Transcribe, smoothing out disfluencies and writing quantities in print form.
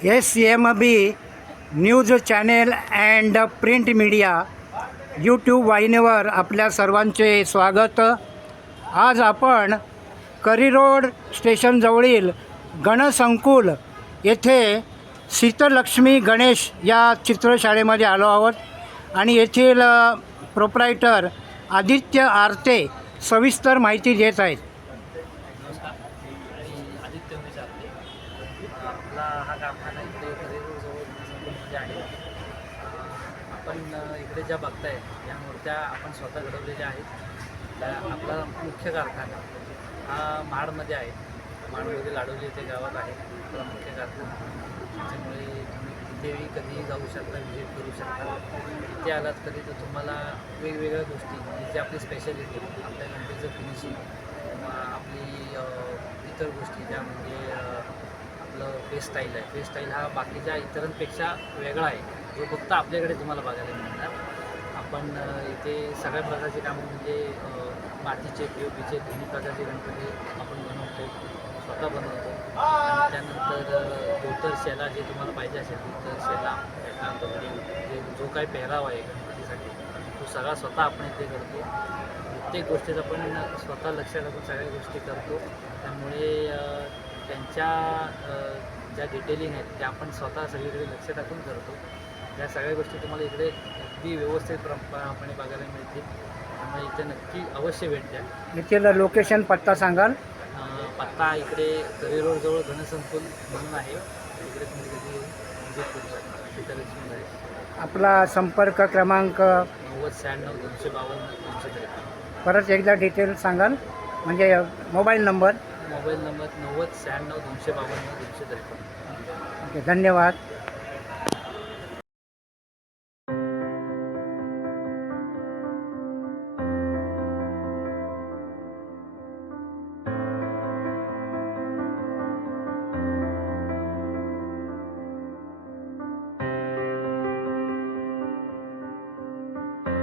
SMB news channel and print media YouTube वाहिनीवर आपल्या सर्वांचे स्वागत। आज आपण करी रोड स्टेशनजवळील गणसंकुल येथे शीतलक्ष्मी गणेश या चित्रशाळेमध्ये आलो आहोत आणि येथील प्रोप्रायटर आदित्य आरते सविस्तर माहिती देत आहेत। आदित्य विचारते आपला हा कारखाना इकडे करीरोडजवळ गणसंकुलमध्ये आहे। आपण इकडे ज्या बघताय या मूर्त्या आपण स्वतः घडवलेल्या आहेत। आपला मुख्य कारखाना हा महाडमध्ये आहे। महाडमध्ये लाडोली येथे गावात आहे आपला मुख्य कारखाना। त्याच्यामुळे तुम्ही तिथेही कधीही जाऊ शकता, व्हिजिट करू शकता। इथे आलात कधी तर तुम्हाला वेगवेगळ्या गोष्टी जी आपली स्पेशालिटी आपल्या गणपतीचं फिनिशिंग, आपली इतर गोष्टी ज्या म्हणजे आपलं फेस स्टाईल आहे। फेस स्टाईल हा बाकीच्या इतरांपेक्षा वेगळा आहे, जो फक्त आपल्याकडे तुम्हाला बघायला मिळणार। आपण इथे सगळ्या प्रकारचे कामं म्हणजे मातीचे, POPचे दोन्ही प्रकारचे गणपती आपण बनवतो, स्वतः बनवतो। आणि त्यानंतर धोतर शेला जे तुम्हाला पाहिजे असेल, धोतर शेला जे जो काही पेहराव आहे गणपतीसाठी तो सगळा स्वतः आपण इथे करतो। प्रत्येक गोष्टीत आपण स्वतः लक्ष टाकून सगळ्या गोष्टी करतो। त्यामुळे त्यांच्या ज्या डिटेलिंग आहेत त्या आपण स्वतः सगळीकडे लक्ष टाकून करतो। त्या सगळ्या गोष्टी तुम्हाला इकडे अगदी व्यवस्थितपणे बघायला मिळतील। त्यामुळे इथे नक्की अवश्य भेट द्या। येथील लोकेशन पत्ता सांगाल? पत्ता इकडे करी रोडजवळ गणसंकुल म्हणून आहे, इकडे तुम्ही कधी येऊन व्हिजिट करू शकता। शीतलक्ष्मी गणेश। आपला संपर्क क्रमांक 90 96 252 253। परत एकदा डिटेल सांगाल, म्हणजे mobile number? Mobile number 90 96 252 253। Okay, धन्यवाद।